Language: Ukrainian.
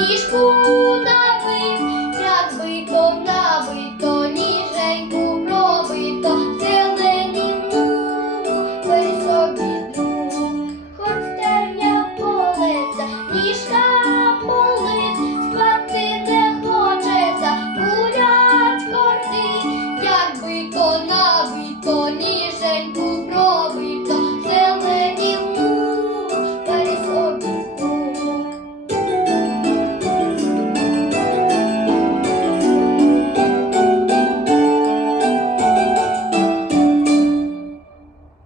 ніжку набив, як бито набито, ніженьку пробито, зелені ну, собі ну, хоч стерня полеця, ніжка.